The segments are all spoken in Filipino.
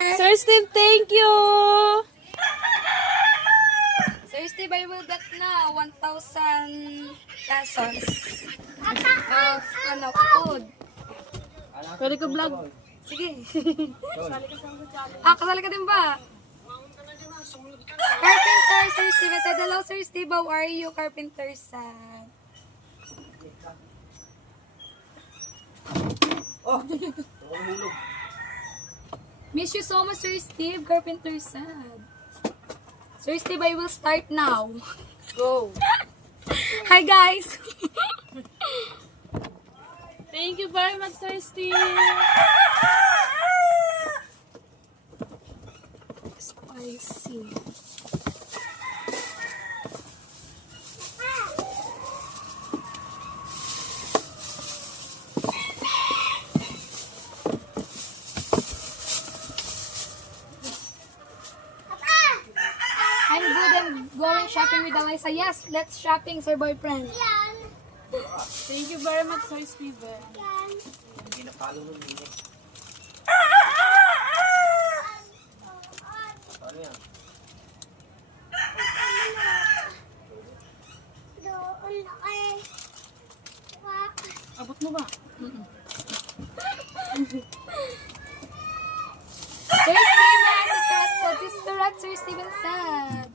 Sir Steve, thank you! Sir Steve, I will get na 1,000 pesos of ano, food. Pwede ko vlog. Sige. ah, kasali ka din ba? Carpenter, Sir Steve. I said, hello, Sir Steve. How are you, Carpenter, son? Miss you so much, Sir Steve. Carpenter, son. Sir Steve, I will start now. Go. Hi, guys. Thank you very much, Sir Steve. Spicy. I'm good. I'm going Eliza. Yes, let's shopping, sir boyfriend. Thank you very much, Sir Steve. Abot mo ba? Sir Steven, Sister Rat said, Sister Rat, Sir Steven said.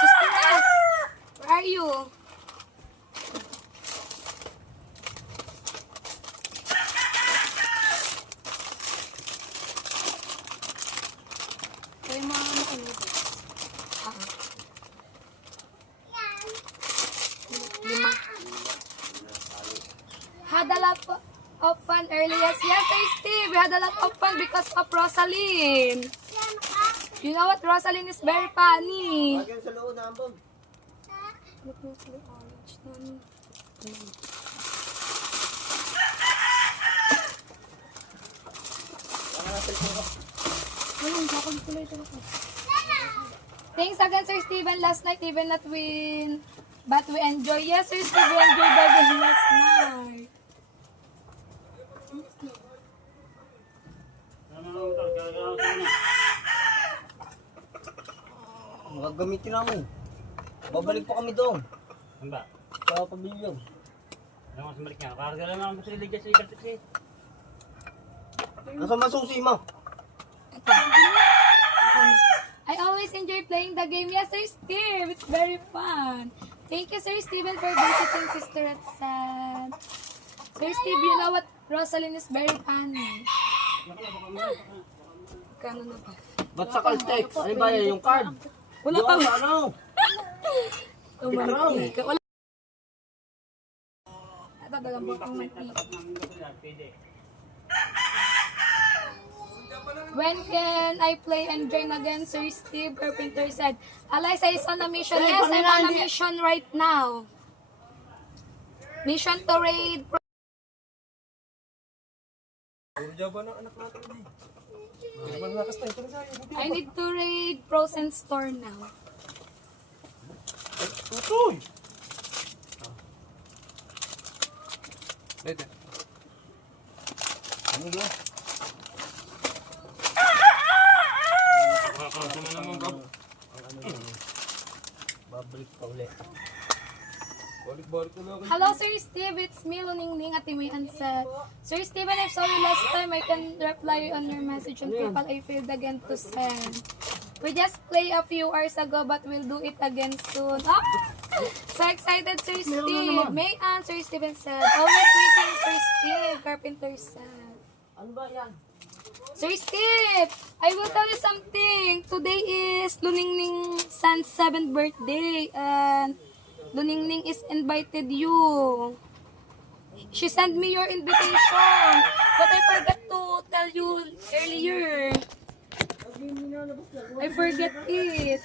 Sister Rat, where are you? Kayo mga ano ko Ah. Lima. Had a lot of fun earlier. Yes, yes, Sir Steve. We had a lot of fun because of Rosaline. You know what? Rosaline is very funny. Thanks again, Sir Steven. Last night, even not win, but we enjoy. Yes, Sir Steven, the game last night. Magagamitin namin. Babalik pa kami doon. Ano ba? Sa pabilyon. Ano mas malik nga? Karga lang naman sa ligas sa ikartik eh. Nasa masusi mo. I always enjoy playing the game. Yes, Sir Steve. It's very fun. Thank you, Sir Steven, for visiting Sister at San. Sir Steve, you know what? Rosalind is very funny. Kano na ba? Ba't sa Caltex? Ano ba yan? Yung card? Wala Yung pang... Ano? Mantika. Wala. Ito, dalang po ang mantika. When can I play and join again? Sir Steve Carpenter said. Eliza is on a mission. Yes, I'm on a mission right now. Mission to raid. Pro- I need to raid Frozen Store now. Tutoy! Ano yun? Babalik pa ulit. Hello, Sir Steve. It's me, Luningning at Timian said. Sir Steven, I saw you last time. I can reply on your message on PayPal. I failed again to send. We just play a few hours ago, but we'll do it again soon. Ah! So excited, Sir Steve. May answer, Steven said. Always waiting, Sir Steve. Carpenter said. Ano ba yan? Sir Steve, I will tell you something. Today is Luningning San's 7th birthday and Luningning is invited you. She sent me your invitation, but I forgot to tell you earlier. I forget it.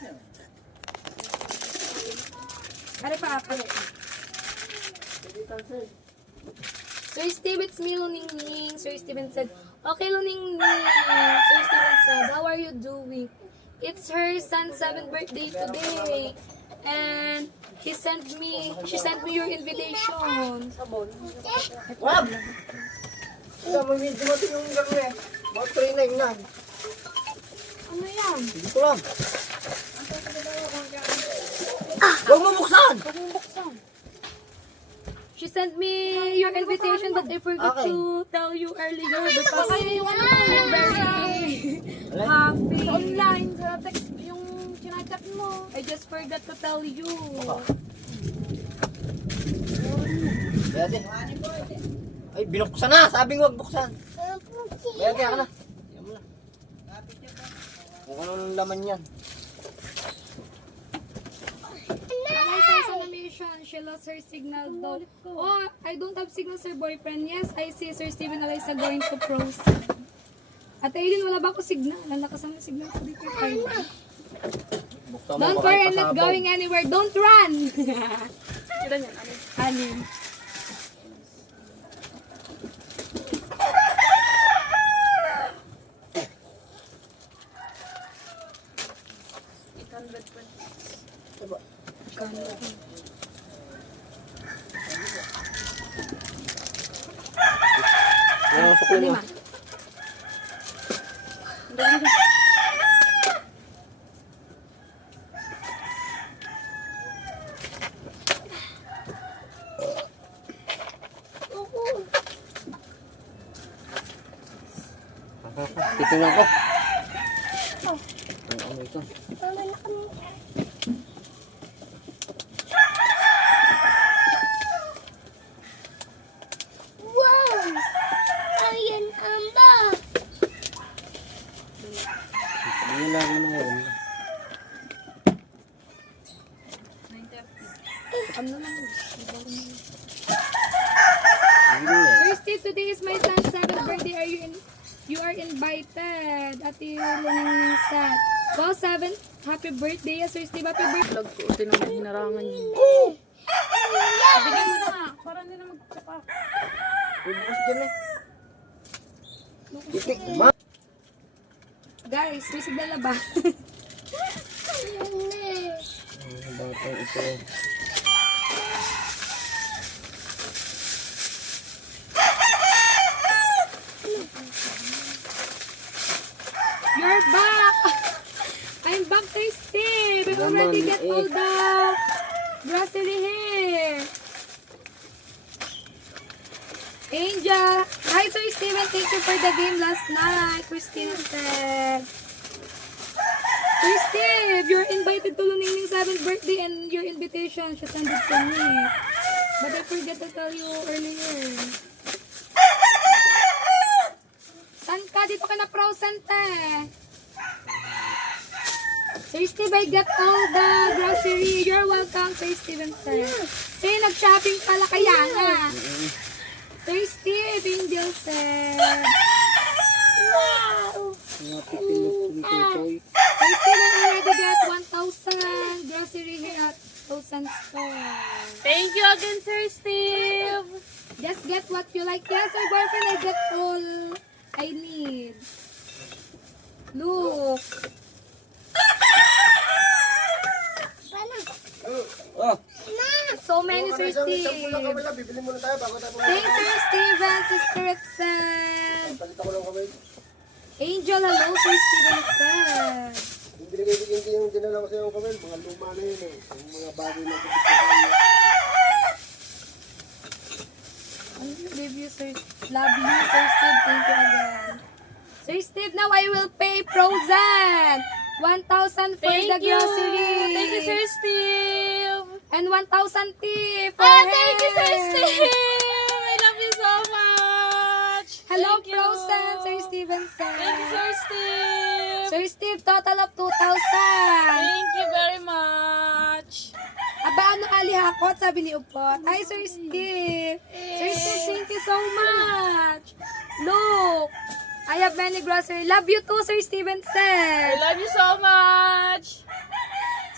Ano pa apa? Sir Steve, it's me, Luningning. Sir Steven said, Okay, Luningning. Sir Steven said, how are you doing? it's her son's seventh birthday today. And he sent me, she sent me your invitation. Wag! Ito, may video mo yung garo eh. About 3 na. Ano yan? Hindi ko lang. Huwag mo buksan! She sent me your invitation but I forgot Okay. to tell you earlier because I'm very happy. Online, chinachat mo. I just forgot to tell you. Bete. Ay, binuksan na! Sabi huwag buksan. Bete, ka na. Yan mo na. Kung anong laman yan. She lost her signal though. Oh, I don't have signal sir boyfriend. Yes, I see Sir Steven Alyssa going to pros. At Aiden, wala ba ako signal? Lalakas ang signal ko dito. Ay. Don't worry, I'm not going anywhere. Don't run! Kira niyan, ano? Alin? Yung sukli mo. Lima. Titingnan ko. Ang ano ito? Wow! Ayan ang ba? Hindi lang mo naman. Ano naman? Steve, today is my son's seventh birthday. Are you in? You are invited. Ate Lunang Sat. Wow, seven. Happy birthday, Sir Steve. Happy birthday. Vlog ko, tinan mo, hinarangan niyo. Bigyan mo na para hindi na magtsaka. Bukas dyan eh. Titik. Guys, may signal na ba? Ayan eh. Ang batang ito. You're back! I'm back, Sir Steve. I Naman, already get eh. all the grocery here. Angel. Hi, Sir Steven. Thank you for the game last night. Christina said. Steve, you're invited to Luningning 7th birthday and your invitation, she sent it to me. But I forget to tell you earlier. San ka? Dito ka na frozen, te. Sir Steve, I got all the grocery. You're welcome, Sir Steven, sir. Nag-shopping pala kaya nga. Sir Steve, Angel, sir. Wow! Mga pipinot ng tutoy. Steve, I already got 1,000 grocery here at 1,000 store. Thank you again, Sir Steve! Just get what you like. Yes, sir, boyfriend, I get all I need. Look. Oh, So many, Sir Steve. Thanks, Sir Steven, Sister Excel. Angel, hello, Sir Steven Excel. Yung binigay-bigyan ko yung dinala ko sa iyo, Kamel, mga luma na yun eh. Yung mga bagay na kapit ko love you, Sir. Love you, Sir Steve. Thank you again. Sir Steve, now I will pay Frozen. 1,000 for Thank the you! grocery. Thank you, Sir Steve! And 1,000 tip for Oh, thank you, Sir. Steve! Hello, Thank you. Frozen, Sir Stevenson. Thank you, Sir Steve! Sir Steve, total of 2,000. Thank you very much! Aba, ano alihakot, sabi ni Upot. Hi, Sir Steve. Sir Steve, thank you so much. Look, I have many grocery. Love you too, Sir I love you so much!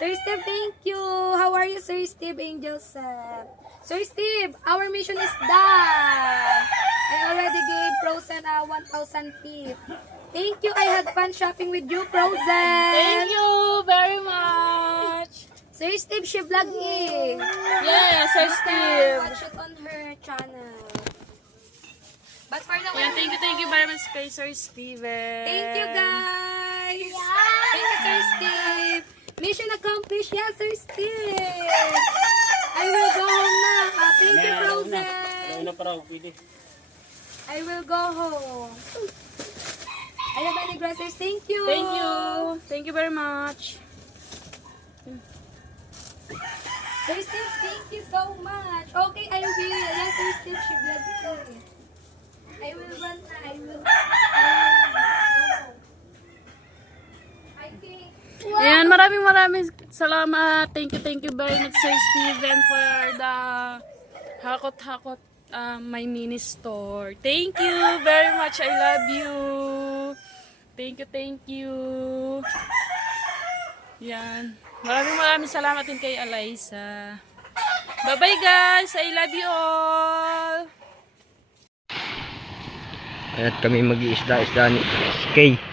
Sir Steve, thank you. How are you, Sir Steve Angel sir? Sir Steve, our mission is done. I already gave Frozen a 1,000 tip. Thank you. I had fun shopping with you, Frozen. Thank you very much. Sir Steve, she vlog eh. Yes, Sir Steve. Watch it on her channel. But for the Yeah, thank you, thank you very much kay Sir Steven. Thank you, guys. Thank you, Sir Steve. Mission accomplished. Yes, Sir Steve. I will go home na. Ah, thank you, Frozen. Ano pa raw, pwede. I will go home. I have any groceries. Thank you. Thank you. Thank you very much. Steve, thank you so much. Okay, I will. Yes, Steve, she me. I will run na. I will. I think. Ayan, maraming maraming salamat. Thank you, thank you very much Sir Steven for the hakot-hakot uh, my mini store. Thank you very much. I love you. Thank you, thank you. Yan. Maraming maraming salamat din kay Eliza. Bye-bye guys. I love you all. At kami mag-iisda-isda ni Kay.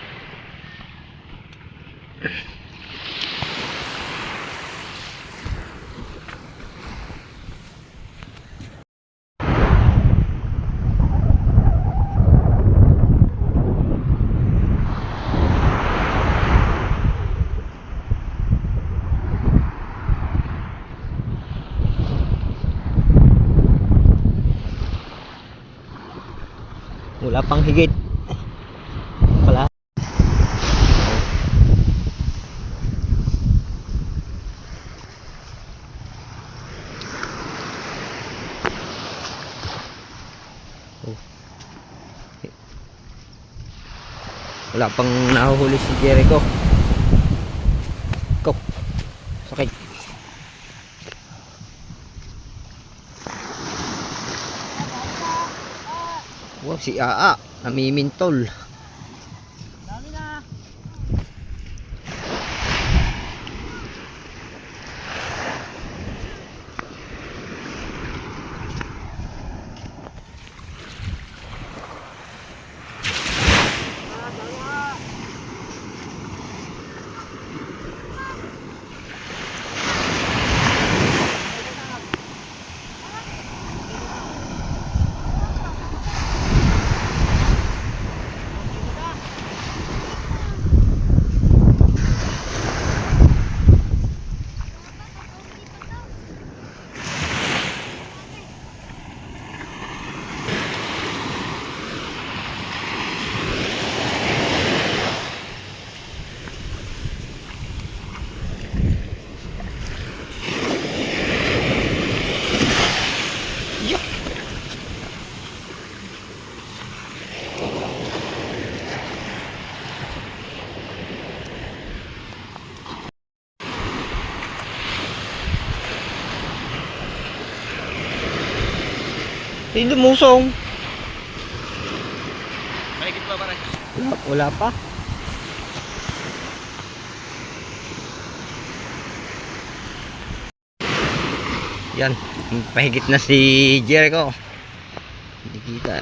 Wala pang higit. Pala. Oh. Wala pang nahuhuli si Jericho. Ko. Sakit. Wow, si Aa, namimintol. Hindi lumusong. Mahigit pa pare. Wala, wala pa. Yan, pahigit na si Jericho. Hindi kita.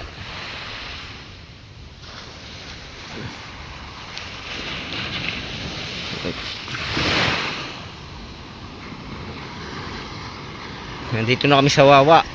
Nandito na kami sa Wawa.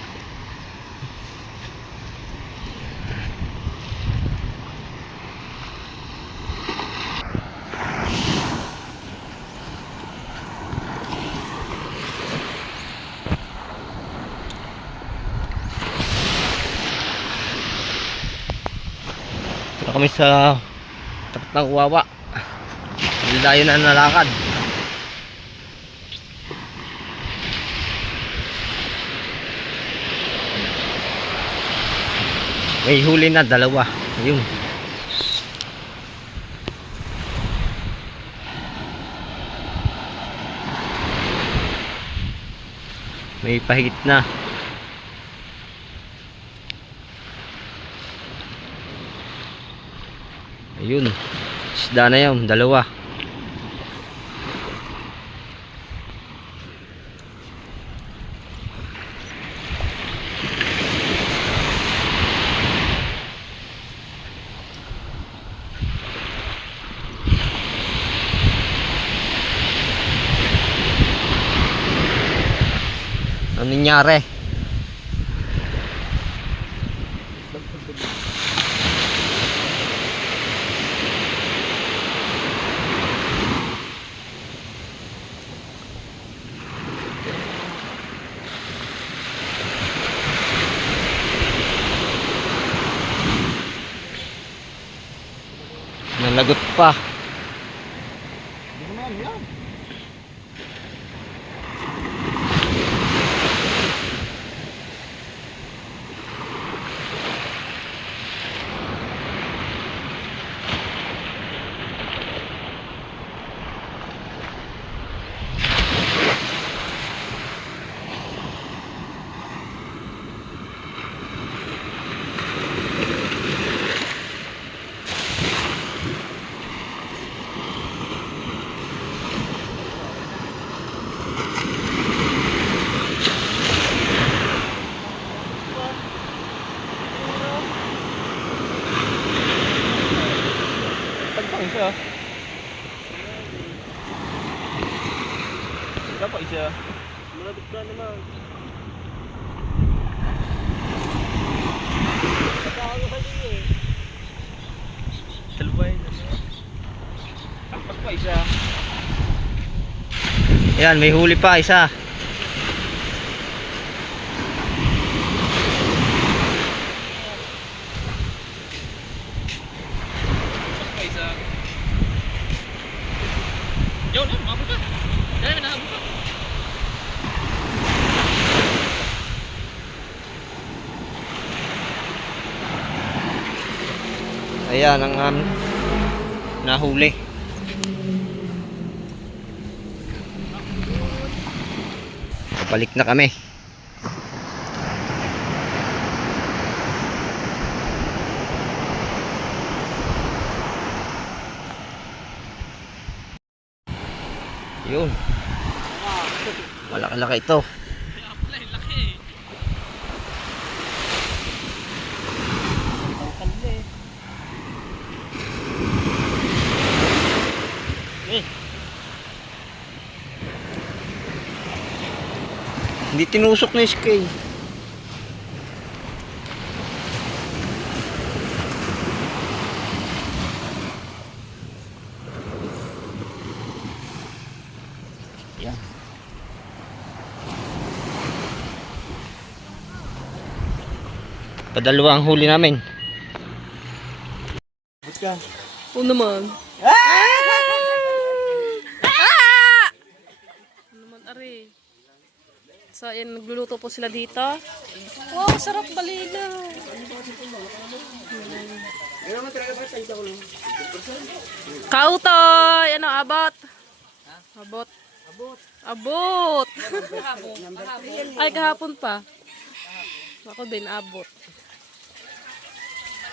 Kami sa tapat ng Wawa. Layo na nalakad. May huli na dalawa. Ayun. May pahigit na. yun isda na yun. Dalawa. Ano nangyari? Nalagot pa. Tagpang isa. Wala pa isa. Malapit na naman. Talubay na siya. Tagpag pa isa. Yan, may huli pa isa. Ayan ang um, nahuli. Balik na kami. Yun. Malaki-laki ito. Hindi tinusok yung skay. Yan. Padalawa ang huli namin. Oo naman. Ah! Ano naman, ari? So, ayan, nagluluto po sila dito. Wow, sarap balila. Kautoy! Ano, abot? Abot. Abot. Abot. Ay, kahapon pa. Ako din, abot.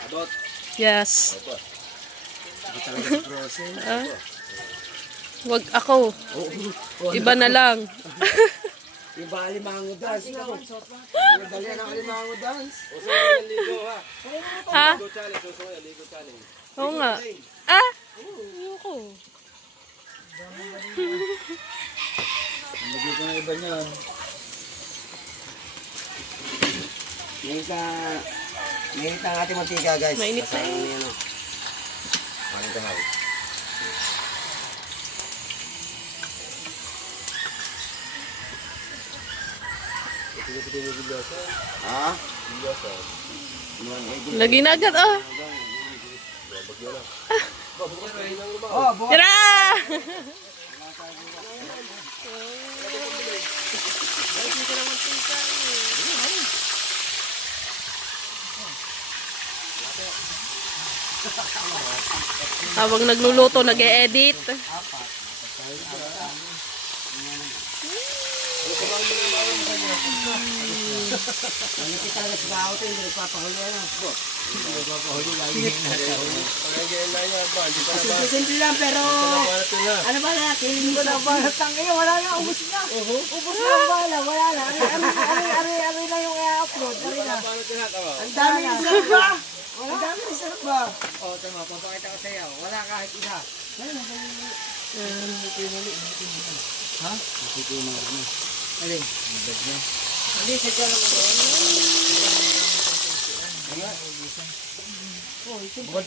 Abot. Yes. Ah? Wag ako. Iba na lang. Yung ba alimango dance na? Yung dali ng alimango dance. Ha? Oo nga. Ah? Ayoko. Lagyan ko na iba niyan. Na, mainit na ang ating mantika guys. Mainit na eh. Ha? Lagi na agad ah. Oh, bukas. Tira! Habang nagluluto, nag-e-edit. Malapit talaga sa baho ito, hindi nagpapahuli ano. Simple, simple lang pero ano ba na, kilinis na ba? Tangin, wala na, ubos na. Ubos na ang bala, wala na. Ari, ari, ari, ari, ari na yung i-upload. Ari na. Ang dami ng sarap ba? Ang dami ng sarap ba? O, tama, papakita ko sa'yo. Wala kahit isa. Ha? Nakikita mo ano? Alin? Ang bag niya. Hindi, sadya naman yun. Bukod